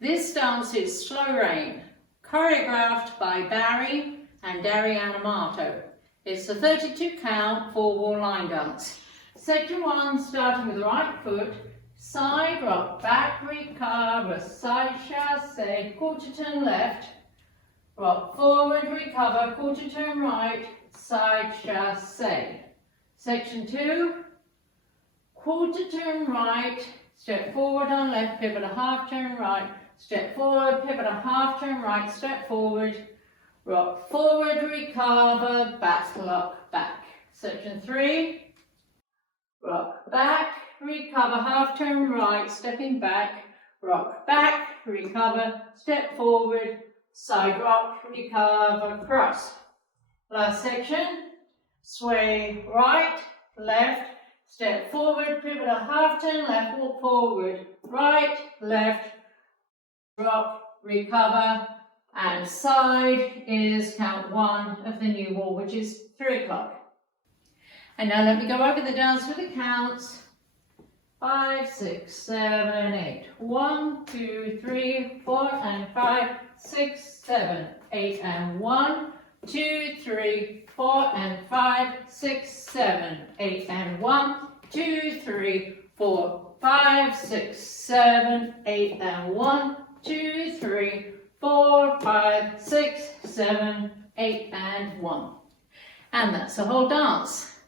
This dance is Slow Rain, choreographed by Barry and Dariana Amato. It's a 32 count 4-wall line dance. Section 1, starting with the right foot, side rock, back recover, side chasse, quarter turn left, rock forward, recover, quarter turn right, side chasse. Section 2, quarter turn right, step forward on left, pivot a half turn right, step forward, pivot a half turn right, step forward, rock forward, recover, back lock, back. Section 3, rock back, recover, half turn right, stepping back, rock back, recover, step forward, side rock, recover, cross. Last section, sway right, left, step forward, pivot a half turn left, walk forward, right, left, rock, recover, and side is count 1 of the new wall, which is 3 o'clock. And now let me go over the dance with the counts. 5, 6, 7, 8. 1, 2, 3, 4, and 5, 6, 7, 8, and 1, 2, 3, 4, and 5, 6, 7, 8, and 1, 2, 3, 4, 5, 6, 7, 8, and 1, 2, 3, 4, 5, 6, 7, 8, and 1. And that's the whole dance.